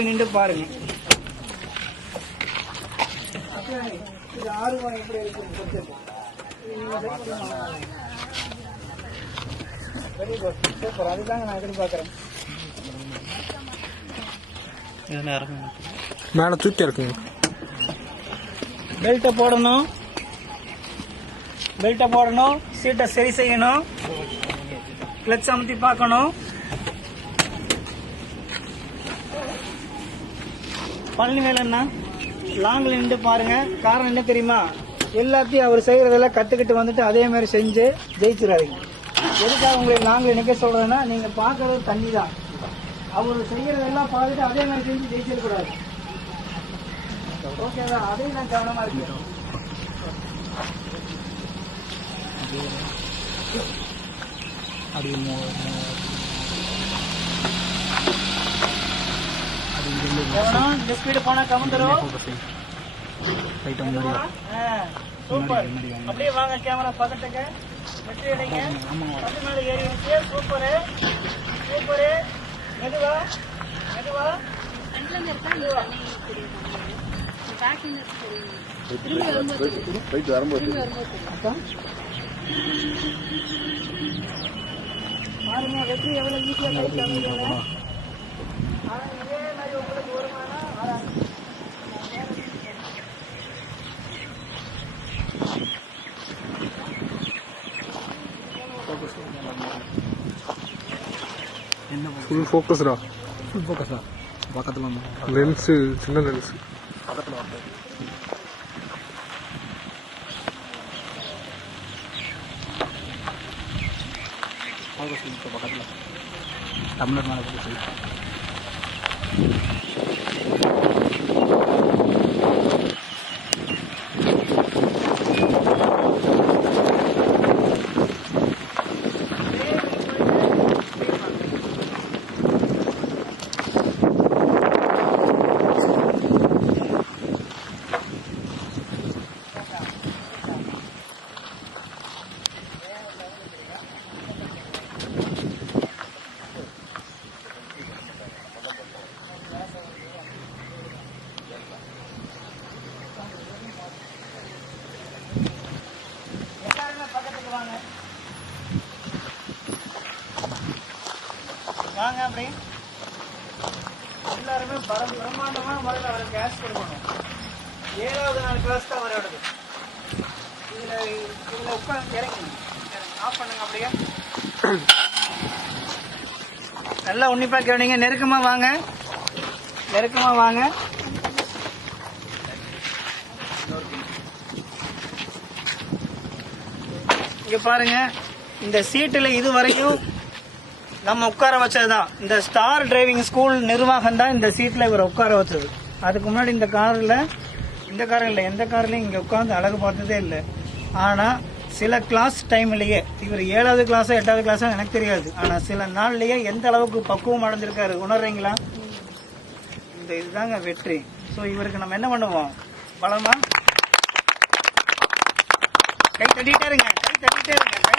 போய் நின்று பாருங்க. இது ஆர்வம் எப்படி இருக்கு? Very good, super. அதுதாங்க நான் எதிர்பார்க்குறேன். மேலே தூக்கி இருக்குங்க. பெல்ட்டை போடணும், பெல்ட்டை போடணும், சீட்டை சரி செய்யணும், கிளச் அமுத்தி பார்க்கணும். பழனிவேலண்ணா லாங்கில் நின்று பாருங்க. காரணம் என்ன தெரியுமா? எல்லாத்தையும் அவர் செய்யறதெல்லாம் கத்துக்கிட்டு வந்துட்டு அதே மாதிரி செஞ்சு ஜெயிச்சிடாதீங்க. எதுக்காக உங்களை லாங்கில் நிற்க சொல்றதுன்னா, நீங்க பாக்குறது தண்ணி தான். அவர் செய்யறதெல்லாம் பார்த்துட்டு அதே மாதிரி செஞ்சு ஜெயிச்சிடக்கூடாது. ஓகேவா? அதையும் நான் கவனமா இருக்கேன். இந்த ஸ்பீடு போனா கவுந்துரும். சூப்பர். அப்படியே வாங்க, கேமரா பக்கத்துக்கு வெற்றி அடைங்க. அது மேல ஏறி இருக்கு. Super, super. மெதுவா மெதுவா. பாருங்க வெற்றி எவ்வளவு ஈஸியா கைட்டு அமைதியாக. இதே மாதிரி உங்களுக்கு வருமானம் ஃபுல் ஃபோக்கஸ்டா. ஃபுல் ஃபோக்கஸ்டா. பக்கத்தில் லென்ஸு, சின்ன லென்ஸு பக்கத்தில் ஃபோக்கஸ் பக்கத்தில் தமிழர் மேலே போய் வாங்க. அப்படி எல்லாருமே பிரம்மாண்டமான முறையில் அவருக்கு கேஷ் கொடுக்கணும். 7வது நாள் கிளாஸ் தான் அவரோடது. இதுல உட்காந்து இறங்கி ஆஃப் பண்ணுங்க. அப்படியே நல்லா உன்னிப்பா கேவீங்க. நெருக்கமா வாங்க, நெருக்கமா வாங்க. இங்க பாருங்க, இந்த சீட்டுல இதுவரையும் நம்ம உட்கார வச்சதுதான். இந்த ஸ்டார் டிரைவிங் ஸ்கூல் நிர்வாகம் தான் இந்த சீட்ல இவர் உட்கார வச்சது. அதுக்கு முன்னாடி இந்த கார்ல, இந்த கார் இல்லை, எந்த கார்லயும் இங்க உட்கார்ந்து அழகு பார்த்ததே இல்லை. ஆனா சில கிளாஸ் டைம்லயே, இவர் 7வது கிளாஸா 8வது கிளாஸா எனக்கு தெரியாது, ஆனா சில நாள்லயே எந்த அளவுக்கு பக்குவம் அடைஞ்சிருக்காரு உணர்றீங்களா? இந்த இதுதாங்க வெற்றி. சோ இவருக்கு நம்ம என்ன பண்ணுவோம்? பலமா கை தட்டிட்டே இருங்க, கை தட்டிட்டே இருங்க.